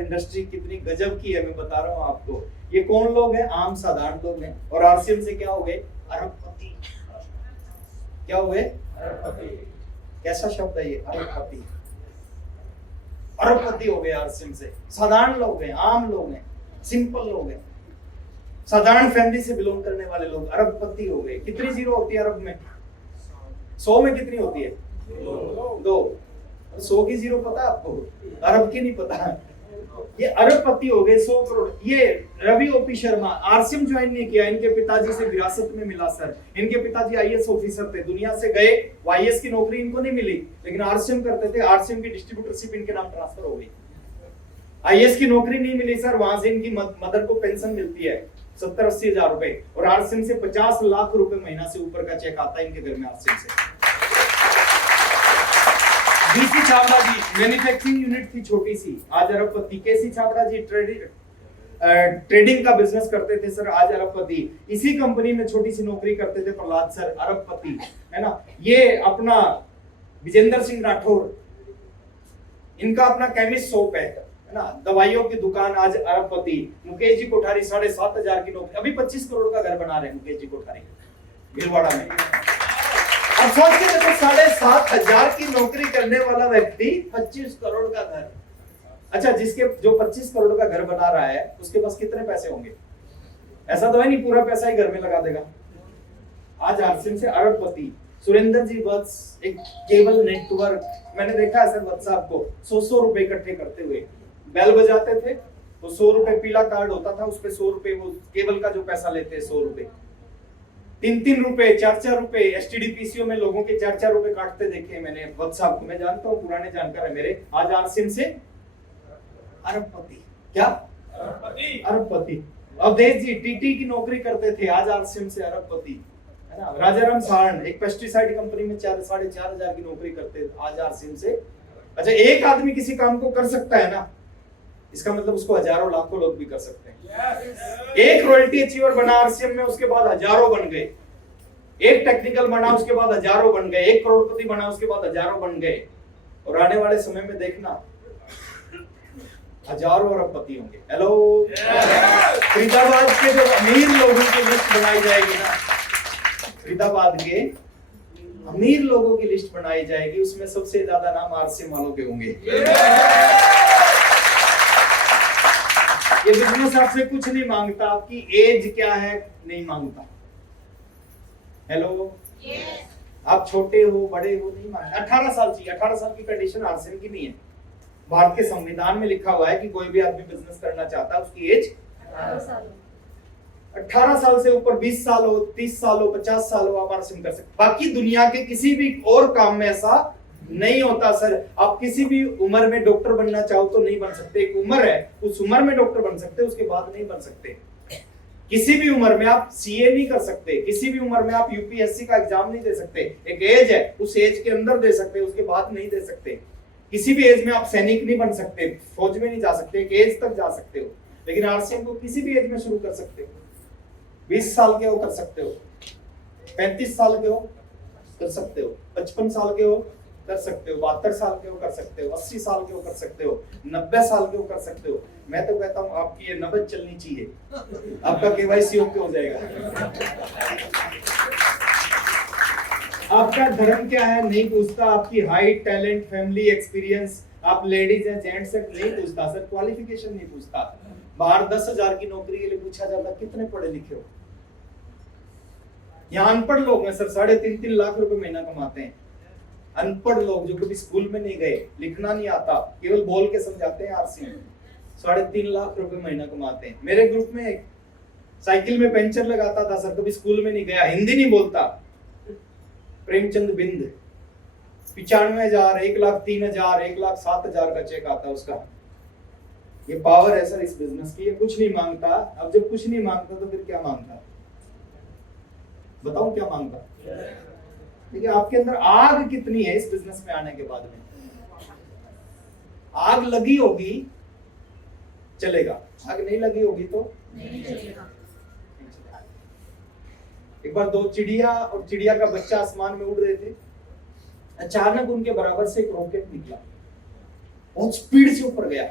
Sir industry कितनी गजब की है, मैं बता रहा हूँ आपको। ये कौन लोग हैं? आम साधारण लोग हैं। और आरसीएम से क्या हो गए? अरबपति। क्या हुए? अरबपति। कैसा शब्द है ये, अरबपति? अरबपति हो गए आरसीएम से। साधारण लोग हैं, आम लोग हैं, सिंपल लोग हैं, साधारण फैमिली से बिलोंग करने वाले लोग अरबपति हो गए। कितनी जीरो होती है अरब में? 100 में कितनी होती है? 2। 100 की जीरो पता है आपको? अरब की नहीं पता। ये अरबपति हो गए, 100 करोड़। ये Ravi OP Sharma RCM join नहीं किया, इनके पिताजी से विरासत में मिला सर। इनके पिताजी आईएएस ऑफिसर थे, दुनिया से गए, आईएएस की नौकरी इनको नहीं मिली, लेकिन आरसीएम करते थे। आरसीएम की डिस्ट्रीब्यूटरशिप इनके नाम ट्रांसफर हो गई। आईएएस की नौकरी नहीं मिली सर, वहां से इनकी मदर को पेंशन मिलती है 70-80 हजार रुपए, और आरसीएम से 50 लाख रुपए महीना से ऊपर का चेक आता है इनके घर में आरसीएम से। बीसी छाबड़ा जी मैन्युफैक्चरिंग यूनिट थी छोटी सी, आज अरबपति। केसी छाबड़ा जी ट्रेडिंग का बिजनेस करते थे सर, आज अरबपति। इसी कंपनी में छोटी सी नौकरी करते थे प्रहलाद सर, अरबपति, है ना। ये अपना विजेंद्र सिंह राठौर, इनका अपना केमिस्ट शॉप है ना, दवाइयों की दुकान, आज अरबपति। मुकेश जी कोठारी 7,500 की नौकरी, अभी 25 करोड़ का घर बना रहे हैं मुकेश जी कोठारी भीलवाड़ा में। अब सोच के देखो, 7,500 की नौकरी करने वाला व्यक्ति 25 करोड़ का घर। अच्छा, जिसके जो 25 करोड़ का घर बना रहा है उसके पास कितने पैसे होंगे? ऐसा तो है नहीं पूरा पैसा ही घर में लगा देगा। आज आरसीएम से अरबपति। सुरेंद्र जी वत्स, एक केबल नेटवर्क, मैंने देखा है सर वत्स साहब को 100 रुपए इकट्ठे करते हुए। बेल बजाते थे तो 100 रुपए, पीला कार्ड होता था, उस पे 100 रुपए, वो केबल का जो पैसा लेते हैं 100 रुपए, 3-3 रुपए, 4-4 रुपए। एसटीडी पीसीओ में लोगों के 4-4 रुपए काटते देखे मैंने। वत्स साहब को मैं जानता हूँ, पुराने जानकार है मेरे। आज आरसीएम से अरबपति। क्या? अरबपति। अवधेश जी टीटी की नौकरी करते थे, आज आरसीएम से अरबपति, है ना। राजाराम सारण एक पेस्टिसाइड कंपनी में 4,500 की नौकरी करते, आज आरसीएम से। अच्छा, एक आदमी किसी काम को कर सकता है ना, इसका मतलब उसको हजारों लाखों लोग भी कर सकते हैं। एक रॉयल्टी अचीवर बना आरसीएम में, उसके बाद हजारों बन गए। एक टेक्निकल बना, उसके बाद हजारों बन गए। एक करोड़पति बना, उसके बाद हजारों बन गए। और आने वाले समय में देखना हजारों अरबपति होंगे। हेलो, फरीदाबाद के जो अमीर लोगों की लिस्ट बनाई जाएगी ना, फरीदाबाद के अमीर लोगों की लिस्ट बनाई जाएगी, उसमें सबसे ज्यादा नाम आरसीएम वालों के होंगे। ये बिजनेस आपसे कुछ नहीं मांगता, आपकी एज क्या है नहीं मांगता। हेलो, आप छोटे हो बड़े हो नहीं मांगता। 18 साल चाहिए। 18 साल की कंडीशन आरसीएम की नहीं है। भारत के संविधान में लिखा हुआ है कि कोई भी आदमी बिजनेस करना चाहता है, उसकी एज 18 साल से ऊपर, 20 साल हो, 30 साल हो, 50 साल हो, आप आरसीएम कर सकते। बाकी दुनिया के किसी भी और काम में ऐसा नहीं होता सर। आप किसी भी उम्र में डॉक्टर बनना चाहो तो नहीं बन सकते। एक उम्र है, उस उम्र में डॉक्टर बन सकते, उसके बाद नहीं बन सकते। किसी भी उम्र में आप सीए नहीं कर सकते, किसी भी उम्र में आप यूपीएससी का एग्जाम नहीं दे सकते। एक एज है, उस एज के अंदर दे सकते, उसके बाद नहीं दे सकते। किसी भी एज में आप सैनिक नहीं बन सकते, फौज में नहीं जा सकते, एक एज तक जा सकते हो। लेकिन आरसीएम को किसी भी एज में शुरू कर सकते हो। 20 साल के हो कर सकते हो, 35 साल के हो कर सकते हो, 55 साल के हो कर सकते हो, 72 साल के हो कर सकते हो, 80 साल के हो कर सकते हो, 90 साल के हो कर सकते हो। मैं तो कहता हूँ आपकी ये 90 चलनी चाहिए, आपका केवाईसी ओके हो जाएगा। आपका धर्म क्या है नहीं पूछता, आपकी हाइट, टैलेंट, फैमिली, एक्सपीरियंस, आप लेडीज हैं जेंट्स हैं नहीं पूछता सर, क्वालिफिकेशन नहीं पूछता। बाहर 10,000 की नौकरी के लिए पूछा जाता कितने पढ़े लिखे हो। यहाँ अनपढ़ लोग हैं सर, 3.5 लाख रुपए महीना कमाते हैं। अनपढ़ लोग जो कभी स्कूल में नहीं गए, लिखना नहीं आता, केवल बोल के समझाते हैं आरसीएम, 3.5 लाख रुपए महीना कमाते हैं। मेरे ग्रुप में एक साइकिल में पंचर लगाता था सर, कभी स्कूल में नहीं गया, हिंदी नहीं बोलता, प्रेमचंद बिंद, 95,000, 1,03,000, 1,07,000 का चेक आता उसका। ये पावर है सर इस बिजनेस की, ये कुछ नहीं मांगता। अब जब कुछ नहीं मांगता तो फिर क्या मांगता? बताऊं क्या मांगता? देखिए आपके अंदर आग कितनी है इस बिजनेस में आने के बाद में। आग लगी होगी चलेगा, आग नहीं लगी होगी तो नहीं चलेगा। एक बार 2 चिड़िया और चिड़िया का बच्चा आसमान में उड़ रहे थे, अचानक उनके बराबर से एक रॉकेट निकला, बहुत स्पीड से ऊपर गया,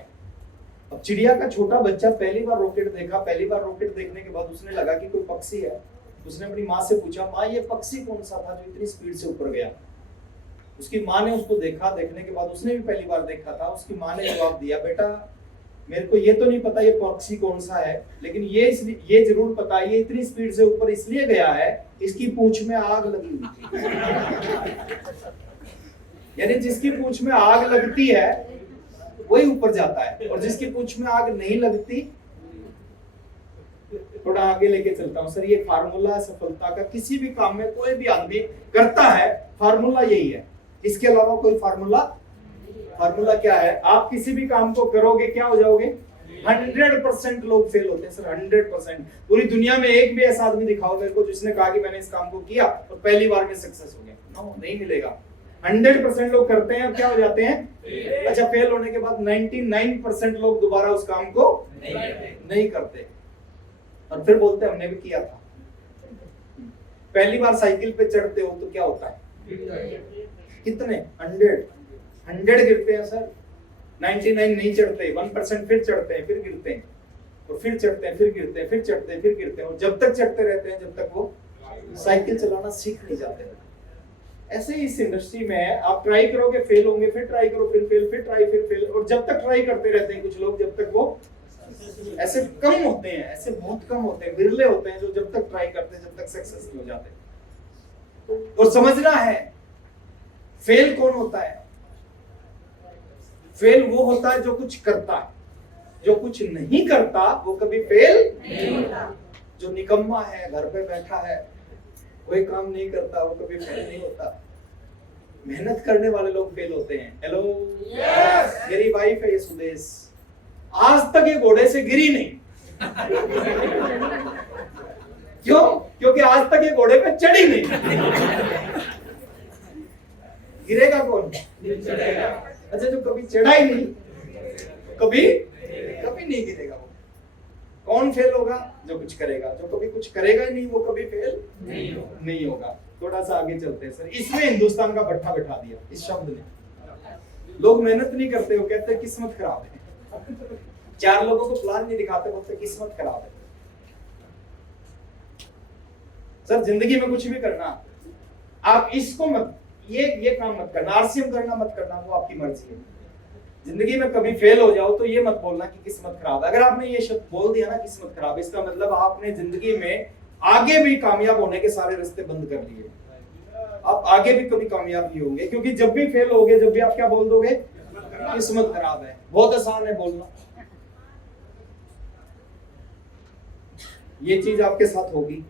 अब चिड़िया का छोटा बच्चा पहली बार रॉकेट देखा, पहली बार रॉकेट देखने के बाद उसने लगा कि कोई पक्षी है। उसने अपनी माँ से पूछा, माँ ये पक्षी कौन सा था जो इतनी स्पीड से ऊपर गया? उसकी माँ ने उसको देखा, देखने के बाद उसने भी पहली बार देखा था। उसकी माँ ने जवाब दिया, बेटा मेरे को ये तो नहीं पता ये पक्षी कौन सा है, लेकिन ये जरूर पता है ये इतनी स्पीड से ऊपर इसलिए गया है, इसकी पूंछ में आग लगी हुई थी। यानी जिसकी पूंछ में आग लगती है वही ऊपर जाता है, और जिसकी पूंछ में आग नहीं लगती। थोड़ा आगे लेके चलता हूं सर। ये फार्मूला सफलता का, किसी भी काम में कोई भी आदमी करता है, फार्मूला यही है, इसके अलावा कोई फार्मूला क्या है? आप किसी भी काम को करोगे क्या हो जाओगे? 100% लोग फेल होते हैं सर, 100%। पूरी दुनिया में एक भी ऐसा आदमी दिखाओ मेरे को जिसने कहा कि मैंने इस काम को किया और पहली बार में सक्सेस हो गया। नो, नहीं मिलेगा। 100% लोग करते हैं और क्या हो जाते हैं? अच्छा, फेल होने के बाद 99% लोग दोबारा उस काम को नहीं करते और फिर बोलते हमने भी किया था। पहली बार साइकिल पे चढ़ते हो तो क्या होता है? कितने 100 गिरते हैं सर, 99 नहीं चढ़ते, 1% फिर चढ़ते हैं, फिर गिरते हैं, और फिर चढ़ते हैं, फिर गिरते हैं, फिर चढ़ते हैं, फिर गिरते हैं, और जब तक चढ़ते रहते हैं जब तक वो साइकिल चलाना सीख नहीं जाते। ऐसे ही इस इंडस्ट्री में है, आप ट्राई करोगे फेल होंगे, फिर ट्राई करो फिर फेल, फिर ट्राई फिर फेल, और जब तक ट्राई करते रहते हैं कुछ लोग, जब तक वो ऐसे कम होते हैं, ऐसे बहुत कम होते हैं, बिरले होते हैं जो जब तक ट्राई करते हैं जब तक सक्सेस नहीं हो जाते। और समझना है फेल कौन होता है? फेल वो होता है जो कुछ करता है, जो कुछ नहीं करता वो कभी फेल नहीं होता। जो निकम्मा है, घर पे बैठा है, कोई काम नहीं करता, वो कभी फेल नहीं होता। मेहनत करने वाले लोग फेल होते हैं। हेलो, मेरी वाइफ है ये सुदेश, आज तक ये घोड़े से गिरी नहीं। क्यों? क्योंकि आज तक ये घोड़े पे चढ़ी नहीं। गिरेगा कौन? अच्छा, जो कभी चढ़ा ही नहीं, कभी नहीं गिरेगा। वो कौन फेल होगा? जो कुछ करेगा। जो कभी कुछ करेगा ही नहीं वो कभी फेल नहीं होगा। थोड़ा सा आगे चलते हैं सर। इसमें हिंदुस्तान का भट्ठा बैठा दिया इस शब्द ने। लोग मेहनत नहीं करते, वो कहते हैं किस्मत खराब है। 4 लोगों को प्लान नहीं दिखाते, बोलते किस्मत खराब है। सर जिंदगी में कुछ भी करना, आप इसको मत, ये काम मत करना, आरसीएम करना मत करना, वो आपकी मर्जी है। जिंदगी में कभी फेल हो जाओ तो ये मत बोलना कि किस्मत खराब है। अगर आपने ये शब्द बोल दिया ना किस्मत खराब, इसका मतलब आपने जिंदगी में आगे भी कामयाब होने के सारे रास्ते बंद कर लिए। आप आगे भी कभी कामयाब नहीं होंगे, क्योंकि जब भी फेल होगे, जब भी आप क्या बोल दोगे? किस्मत खराब है। बहुत आसान है बोलना। ये चीज आपके साथ होगी।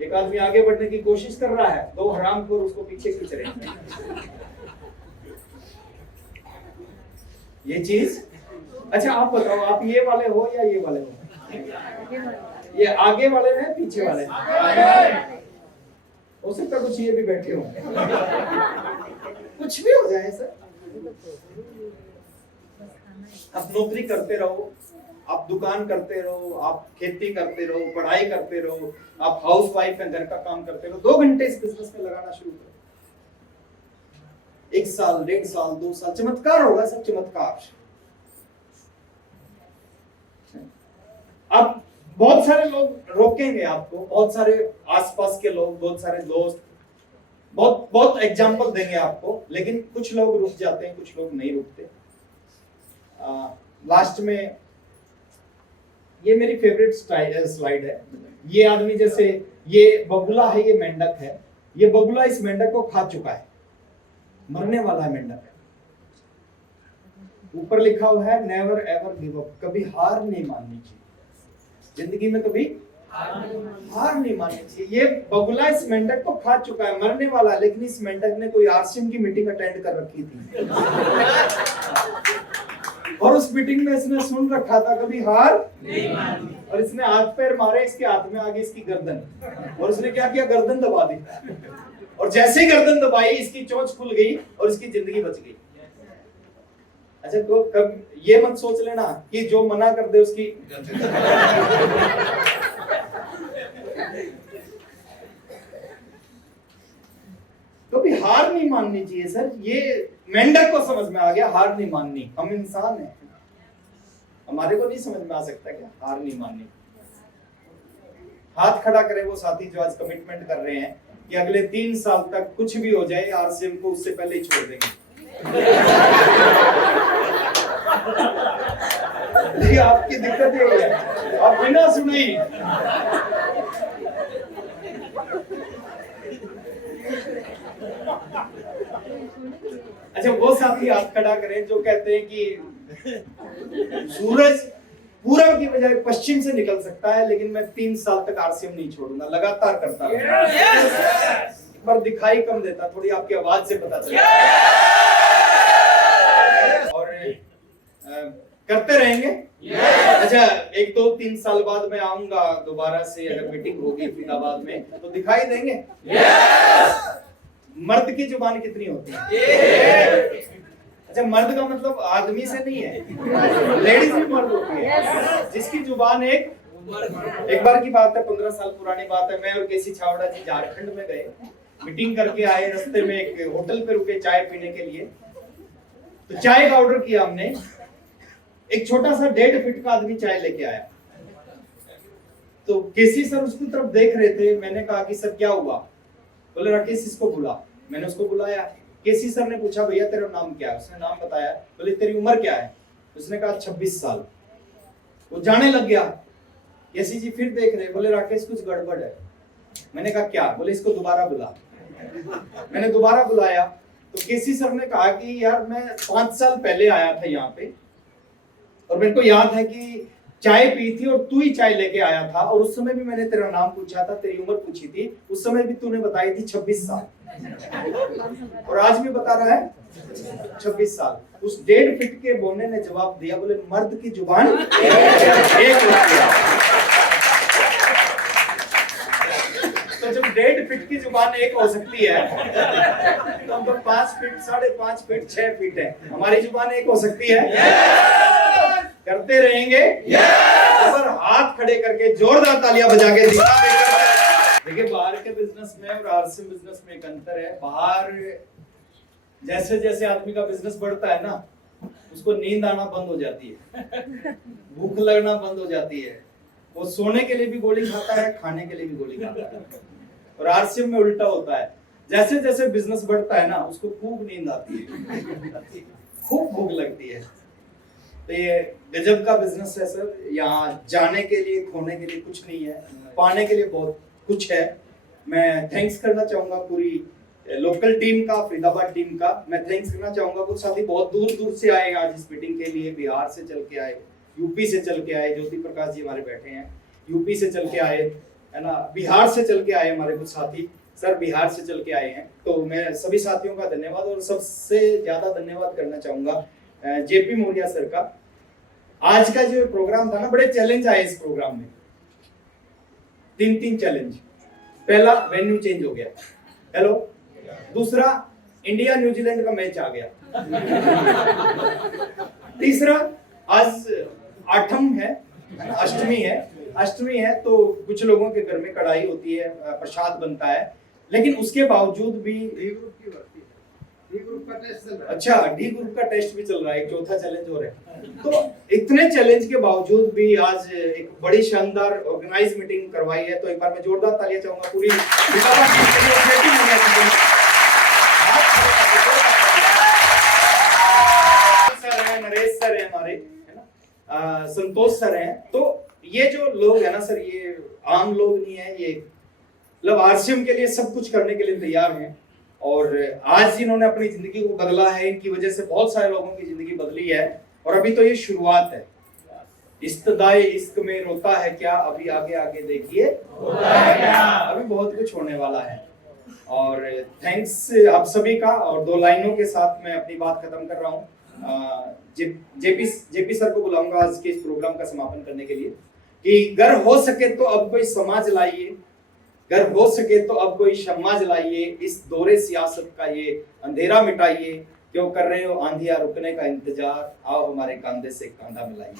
एक आदमी आगे बढ़ने की कोशिश कर रहा है, 2 हरामखोर उसको पीछे खींच रहे हैं। ये चीज। अच्छा आप बताओ, आप ये वाले हो या ये वाले हो? ये आगे वाले हैं पीछे वाले? हो सकता कुछ ये भी बैठे हो। कुछ भी हो जाए सर। आप नौकरी करते रहो, आप दुकान करते रहो, आप खेती करते रहो, पढ़ाई करते रहो, आप हाउस वाइफ हैं, घर का काम करते रहो। 2 घंटे इस बिजनेस में लगाना शुरू करो। 1 साल, 1.5 साल, 2 साल, चमत्कार होगा सब, चमत्कार। अब बहुत सारे लोग रोकेंगे आपको, बहुत सारे आसपास के लोग, बहुत सारे दोस्त, बहुत एग्जाम्पल देंगे आपको, लेकिन कुछ लोग रुक जाते हैं, कुछ लोग नहीं रुकते। लास्ट में ये मेरी फेवरेट स्लाइड है। ये आदमी, जैसे ये बगुला है, ये मेंढक है, ये बगुला इस मेंढक को खा चुका है, मरने वाला है मेंढक। ऊपर लिखा हुआ है नेवर एवर गिव अप, कभी हार नहीं माननी चाहिए जिंदगी में, कभी हार नहीं माननी चाहिए। ये बगुला इस मेंढक को खा चुका है, मरने वाला है, लेकिन इस मेंढक ने कोई आरसीएम की मीटिंग अटेंड कर रखी थी और उस मीटिंग में इसने सुन रखा था कभी हार नहीं माननी, और इसने हाथ पैर मारे, इसके हाथ में आ गई इसकी गर्दन, और उसने क्या किया? गर्दन दबा दी, और जैसे ही गर्दन दबाई इसकी चोंच खुल गई और इसकी जिंदगी बच गई। अच्छा, तो कब ये मत सोच लेना कि जो मना कर दे उसकी तो भी हार नहीं माननी चाहिए सर। ये मेंढक को समझ में आ गया, हार नहीं माननी। हम इंसान हैं, हमारे को नहीं समझ में आ सकता क्या हार नहीं माननी। हाथ खड़ा करे वो साथी जो आज कमिटमेंट कर रहे हैं कि अगले 3 साल तक कुछ भी हो जाए आरसीएम को उससे पहले ही छोड़ देंगे। ये आपकी दिक्कत यही है, आप बिना सुने ही अच्छा वो साथी हाथ खड़ा करें जो कहते हैं कि सूरज पूरब की बजाय पश्चिम से निकल सकता है लेकिन मैं 3 साल तक आरसीएम नहीं छोड़ूंगा, लगातार करता रहूंगा। पर दिखाई कम देता, थोड़ी आपकी आवाज से पता चलता और करते रहेंगे। अच्छा 1-2-3 साल बाद मैं आऊंगा दोबारा से, अगर मीटिंग होगी फरीदाबाद में तो दिखाई देंगे। मर्द की जुबान कितनी होती है? अच्छा मर्द का मतलब आदमी से नहीं है, लेडीज भी मर्द होती है जिसकी जुबान एक बार की बात है, 15 साल पुरानी बात है। मैं और केसी छावड़ा जी झारखंड में गए, मीटिंग करके आए, रास्ते में एक होटल पे रुके चाय पीने के लिए। तो चाय का ऑर्डर किया हमने, एक छोटा सा 1.5 फीट का आदमी चाय लेके आया। तो केसी सर उसकी तरफ देख रहे थे, मैंने कहा कि सर क्या हुआ? बोले राकेश इसको बुला। मैंने उसको बुलाया, केसी सर ने पूछा भैया तेरा नाम क्या है? उसने नाम बताया। बोले तेरी उम्र क्या है? उसने कहा 26 साल। वो जाने लग गया। केसी जी फिर देख रहे, बोले राकेश कुछ गड़बड़ है। मैंने कहा क्या? बोले इसको दोबारा बुला। मैंने दोबारा बुलाया तो केसी सर ने कहा कि यार मैं 5 साल पहले आया था यहाँ पे और मेरे को याद है कि चाय पी थी और तू ही चाय लेके आया था और उस समय भी मैंने तेरा नाम पूछा था, तेरी उम्र पूछी थी, उस समय भी तूने बताई थी 26 साल और आज भी बता रहा है 26 साल। उस 1.5 फीट के बोने ने जवाब दिया, बोले मर्द की जुबान एक होती है। तो जब 1.5 फीट की जुबान एक हो सकती है तो हम तो 5 फीट 5.5 फीट 6 फीट है, हमारी जुबान एक हो सकती है। करते रहेंगे पर हाथ खड़े करके जोरदार तालियां बजा के दिखा देकर। देखिए बाहर के बिजनेस में और आरसीएम बिजनेस में एक अंतर है। बाहर जैसे जैसे आदमी का बिजनेस बढ़ता है ना, उसको नींद आना बंद हो जाती है, भूख लगना बंद हो जाती है, वो सोने के लिए भी गोली खाता है, खाने के लिए भी गोली खाता है। और आरसीएम में उल्टा होता है, जैसे जैसे बिजनेस बढ़ता है ना उसको खूब नींद आती है, खूब भूख लगती है। तो ये गजब का बिजनेस है सर। यहाँ जाने के लिए खोने के लिए कुछ नहीं है, पाने के लिए बहुत कुछ है। मैं थैंक्स करना चाहूंगा पूरी लोकल टीम का, फरीदाबाद टीम का मैं थैंक्स करना चाहूंगा। कुछ साथी बहुत दूर दूर से आए आज इस मीटिंग के लिए, बिहार से चल के आए, यूपी से चल के आए, ज्योति प्रकाश जी हमारे बैठे हैं, यूपी से चल के आए है ना, बिहार से चल के आए हमारे कुछ साथी सर, बिहार से चल के आए हैं। तो मैं सभी साथियों का धन्यवाद और सबसे ज्यादा धन्यवाद करना चाहूंगा जेपी मौर्या सर का। आज का जो प्रोग्राम था ना, बड़े चैलेंज आए इस प्रोग्राम में, 3 चैलेंज। पहला वेन्यू चेंज हो गया, हेलो। दूसरा इंडिया न्यूजीलैंड का मैच आ गया। तीसरा आज अष्टमी है तो कुछ लोगों के घर में कढ़ाई होती है, प्रसाद बनता है, लेकिन उसके बावजूद भी डी ग्रुप का टेस्ट चल रहा है। अच्छा डी ग्रुप का टेस्ट भी चल रहा है, एक चौथा चैलेंज हो रहा है। तो इतने चैलेंज के बावजूद भी आज एक बड़ी शानदार ऑर्गेनाइज मीटिंग करवाई है। तो एक बार मैं जोरदार तालियां चाहूंगा पूरी सर है, नरेश सर है हमारे, है ना, संतोष सर हैं। तो ये जो लोग है ना सर, ये आम लोग नहीं है, ये मतलब आरसीएम के लिए सब कुछ करने के लिए तैयार हैं। और आज इन्होंने अपनी जिंदगी को बदला है, इनकी वजह से बहुत सारे लोगों की जिंदगी बदली है। और अभी तो ये शुरुआत है। इस्तदाए इश्क में रोता है क्या, अभी आगे आगे देखिए अभी बहुत कुछ होने वाला है। और थैंक्स आप सभी का। और 2 लाइनों के साथ मैं अपनी बात खत्म कर रहा हूँ। जेपी सर को बुलाऊंगा आज के इस प्रोग्राम का समापन करने के लिए कि घर हो सके तो अब कोई समाज लाइए, घर हो सके तो अब कोई समाज लाइए, इस दौरे सियासत का ये अंधेरा मिटाइए, क्यों कर रहे हो आंधिया रुकने का इंतजार, आओ हमारे कंधे से कंधा मिलाइए।